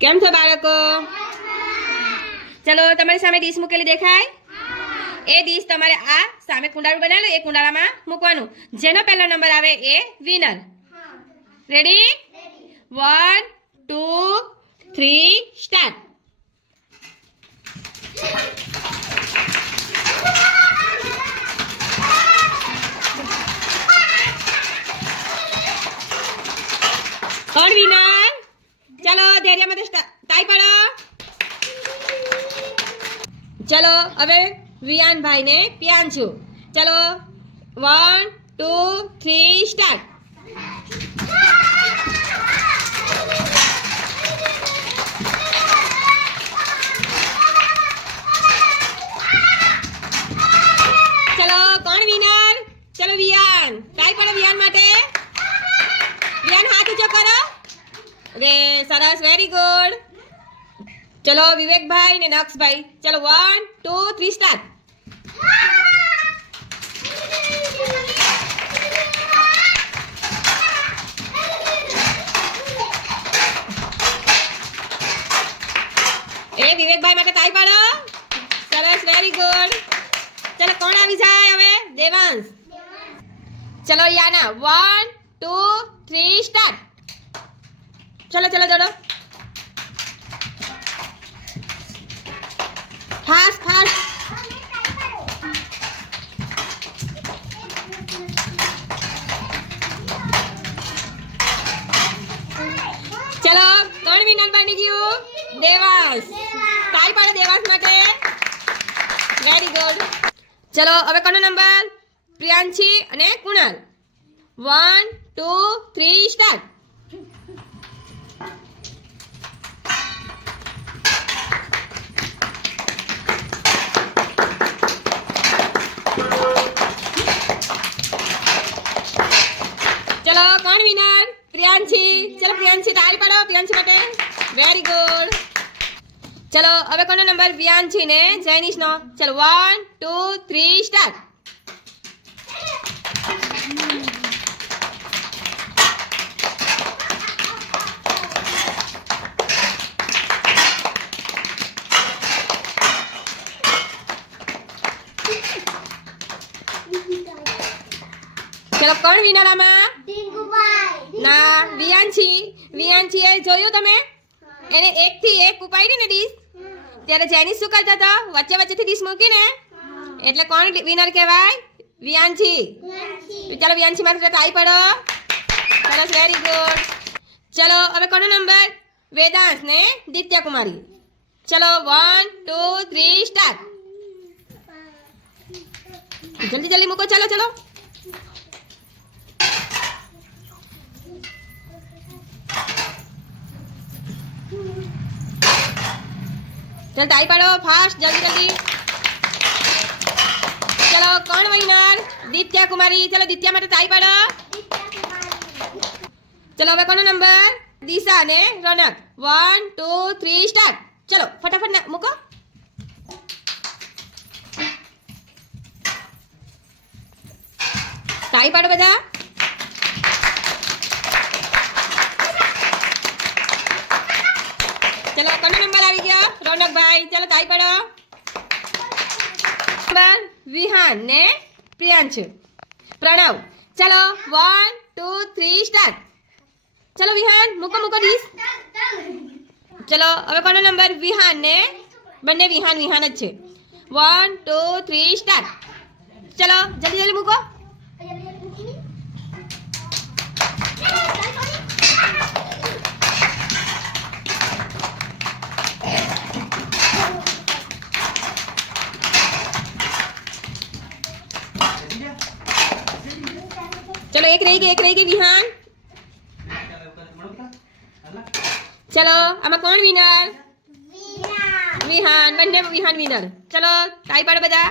કેમ છો બાળકો? ચલો તમારી સામે ડીશ મૂકેલી દેખાય. એ ડીશ તમારે આ સામે કુંડાળું બનાવેલું એ કુંડાળામાં મૂકવાનું. જેનો પહેલો નંબર આવે એ winner ready one two three start કોણ વિનર ચલો ધૈર્યમાં તાઈ પાડો. ચલો હવે વિયાનભાઈને ને છું. ચલો વન ટુ થ્રી સ્ટાર્ટ ચલો કોણ વિનર ચલો વિયાન ટાઈ પાડો વિયાન માટે વિયાન હાથ ઊંચો કરો ઓકે સરસ વેરી ગુડ ચલો, વિવેકભાઈ ને નક્ષભાઈ. ચલો વન ટુ થ્રી સ્ટાર્ટ એ વિવેકભાઈ માટે તાઈ પાડો. સરસ વેરી ગુડ ચલો, કોણ આવી જાય હવે? દેવાંશ. ચલો, Yana. One two three start ચલો ચલો ચલો. Fast fast. ચલો કોણ વિનર બની ગયું દેવાંશ. તાઈ પાડો માટે. વેરી ગુડ ચલો, હવે કોનો નંબર? પ્રિયાંશી અને Kunal. One two three start ચલો કોણ વિનર પ્રિયાંશી. ચલો પ્રિયાંશી, તાળી પાડો, પ્રિયાંશી માટે. વેરી ગુડ ચલો, હવે કોનો નંબર પ્રિયાંશી ને જૈનિશ નો ચલો વન ટુ થ્રી સ્ટાર્ટ ચલો, કોણ વિનર આમાં? ના વિયાંશી વિયાંશી એ જોયું તમે? એને એક થી એક ઉપાડી ને ડીશ. ત્યારે જેની શું કરતા હતા? વચ્ચે વચ્ચેથી ડીશ મૂકીને. એટલે કોણ વિનર કહેવાય? વિયાંશી ચાલો વિયાંશી માટે ટાઈ પડો. સરસ વેરી ગુડ ચલો, હવે કોનો નંબર વેદાંશ ને દિત્યા કુમારી ચલો વન ટુ થ્રી સ્ટાર્ટ જલ્દી જલ્દી મૂકો. ચલો ચલો. ચલ તાઈ પાડો ફાસ્ટ જલ્દી જલ્દી. ચલો, કોણ વિનર દિત્યા કુમારી ચલો, દિત્યા માટે તાઈ પાડો. ચલો, હવે કોનો નંબર દિશા ને Ronak. One two three start ચલો, ફટાફટ મૂકો. તાઈ પાડો બધા ચલો કોનો નંબર આવી ગયો રોનકભાઈ ચલો તાઈ પડો. વિહાન ને પ્રિયાંશ. પ્રણવ. ચલો વન ટુ થ્રી સ્ટાર્ટ ચલો, વિહાન, મૂકો મૂકો ડીશ ચલો, હવે કોનો નંબર વિહાન ને? બંને વિહાન વિહાન જ છે. વન ટુ થ્રી સ્ટાર્ટ ચલો, જલ્દી જલ્દી મૂકો. ચલો, એક રહી ગઈ, એક રહી ગઈ, વિહાન. ચલો, આમાં કોણ વિનર વિહાન. બંને વિહાન વિનર ચલો ટાઈ પાડો બધા.